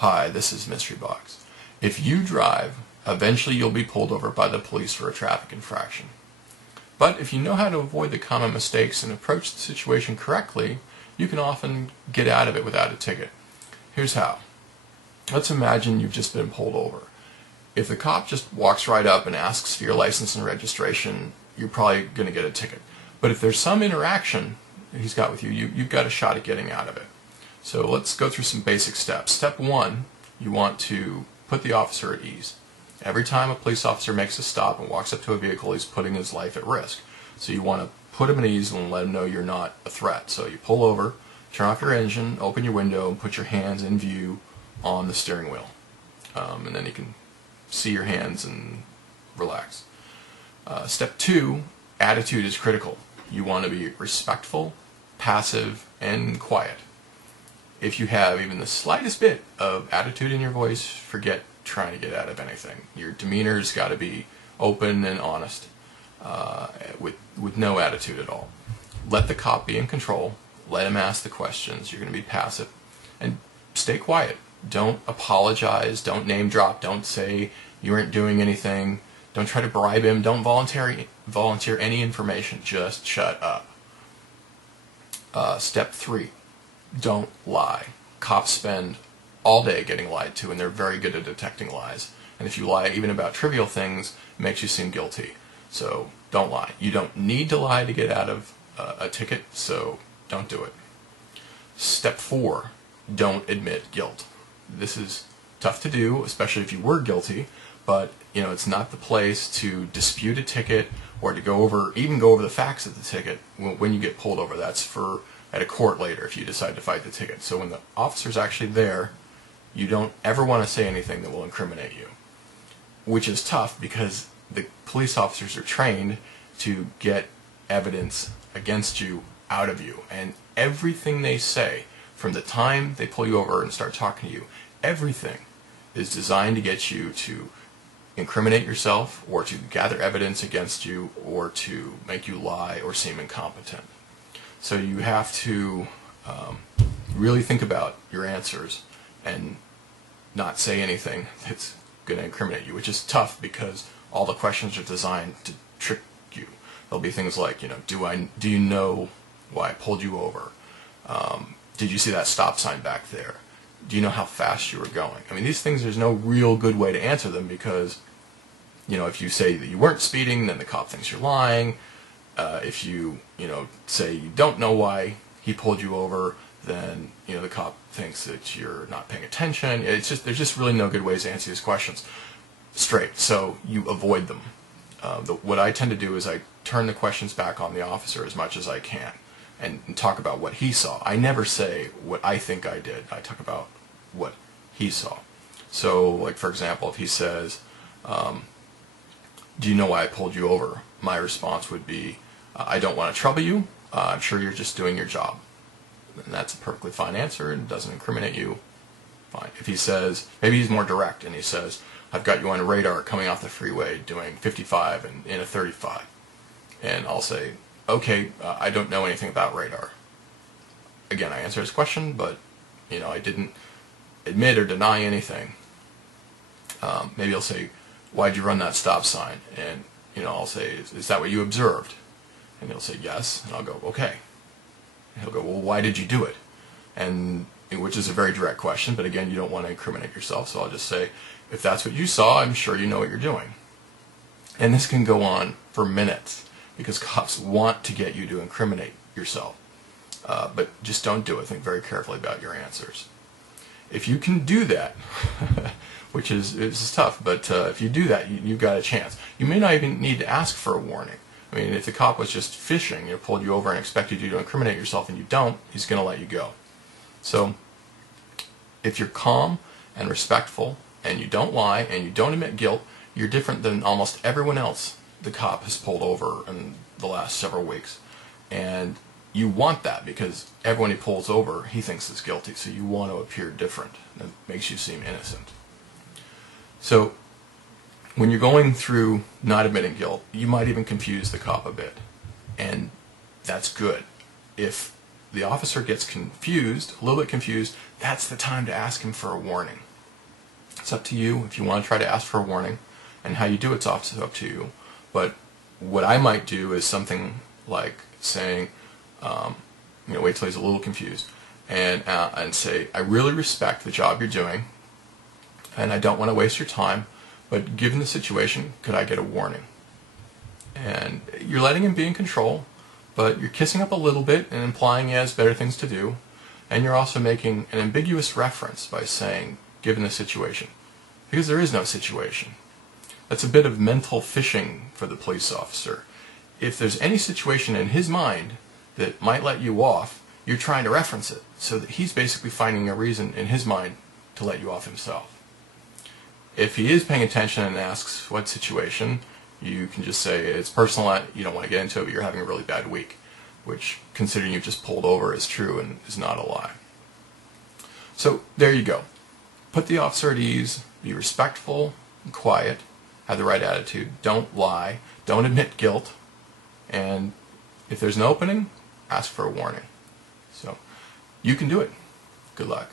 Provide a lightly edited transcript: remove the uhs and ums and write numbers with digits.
Hi, this is Mystery Box. If you drive, eventually you'll be pulled over by the police for a traffic infraction. But if you know how to avoid the common mistakes and approach the situation correctly, you can often get out of it without a ticket. Here's how. Let's imagine you've just been pulled over. If the cop just walks right up and asks for your license and registration, you're probably going to get a ticket. But if there's some interaction he's got with you, you've got a shot at getting out of it. So let's go through some basic steps. Step one, you want to put the officer at ease. Every time a police officer makes a stop and walks up to a vehicle, he's putting his life at risk. So you want to put him at ease and let him know you're not a threat. So you pull over, turn off your engine, open your window, and put your hands in view on the steering wheel. And then you can see your hands and relax. Step two, attitude is critical. You want to be respectful, passive, and quiet. If you have even the slightest bit of attitude in your voice, forget trying to get out of anything. Your demeanor's got to be open and honest, with no attitude at all. Let the cop be in control. Let him ask the questions. You're going to be passive. And stay quiet. Don't apologize. Don't name drop. Don't say you weren't doing anything. Don't try to bribe him. Don't volunteer any information. Just shut up. Step three. Don't lie. Cops spend all day getting lied to, and they're very good at detecting lies. And if you lie even about trivial things, it makes you seem guilty. So don't lie. You don't need to lie to get out of a ticket, so don't do it. Step four, don't admit guilt. This is tough to do, especially if you were guilty, but it's not the place to dispute a ticket or to even go over the facts of the ticket when you get pulled over. That's for at a court later if you decide to fight the ticket. So when the officer's actually there, you don't ever want to say anything that will incriminate you, which is tough because the police officers are trained to get evidence against you out of you, and everything they say from the time they pull you over and start talking to you, everything is designed to get you to incriminate yourself or to gather evidence against you or to make you lie or seem incompetent. So you have to really think about your answers and not say anything that's going to incriminate you, which is tough because all the questions are designed to trick you. There'll be things like, do you know why I pulled you over? Did you see that stop sign back there? Do you know how fast you were going? I mean, these things, there's no real good way to answer them because, if you say that you weren't speeding, then the cop thinks you're lying. If you, say you don't know why he pulled you over, then, the cop thinks that you're not paying attention. There's just really no good ways to answer these questions straight. So you avoid them. What I tend to do is I turn the questions back on the officer as much as I can and talk about what he saw. I never say what I think I did. I talk about what he saw. So, like, for example, if he says, do you know why I pulled you over? My response would be, I don't want to trouble you. I'm sure you're just doing your job. And that's a perfectly fine answer and doesn't incriminate you. Fine. If he says, maybe he's more direct and he says, I've got you on radar coming off the freeway doing 55 and in a 35. And I'll say, okay, I don't know anything about radar. Again, I answer his question, but I didn't admit or deny anything. Maybe he'll say, why'd you run that stop sign? And I'll say, is that what you observed? And he'll say, yes. And I'll go, okay. And he'll go, well, why did you do it? And which is a very direct question, but again, you don't want to incriminate yourself, so I'll just say, if that's what you saw, I'm sure you know what you're doing. And this can go on for minutes because cops want to get you to incriminate yourself. But just don't do it. Think very carefully about your answers. If you can do that, which is tough, but if you do that, you've got a chance. You may not even need to ask for a warning. I mean, if the cop was just fishing, pulled you over and expected you to incriminate yourself and you don't, he's going to let you go. So if you're calm and respectful and you don't lie and you don't admit guilt, you're different than almost everyone else the cop has pulled over in the last several weeks. And you want that because everyone he pulls over, he thinks is guilty. So you want to appear different. That makes you seem innocent. So when you're going through not admitting guilt, you might even confuse the cop a bit. And that's good. If the officer gets confused, a little bit confused, that's the time to ask him for a warning. It's up to you if you want to try to ask for a warning, and how you do it's up to you. But what I might do is something like saying, wait till he's a little confused, and say, I really respect the job you're doing, and I don't want to waste your time, but given the situation, could I get a warning? And you're letting him be in control, but you're kissing up a little bit and implying he has better things to do, and you're also making an ambiguous reference by saying, given the situation, because there is no situation. That's a bit of mental fishing for the police officer. If there's any situation in his mind that might let you off, you're trying to reference it, so that he's basically finding a reason in his mind to let you off himself. If he is paying attention and asks what situation, you can just say it's personal, you don't want to get into it, but you're having a really bad week, which, considering you just pulled over, is true and is not a lie. So there you go. Put the officer at ease, be respectful and quiet, have the right attitude, don't lie, don't admit guilt, and if there's an opening, ask for a warning. So you can do it. Good luck.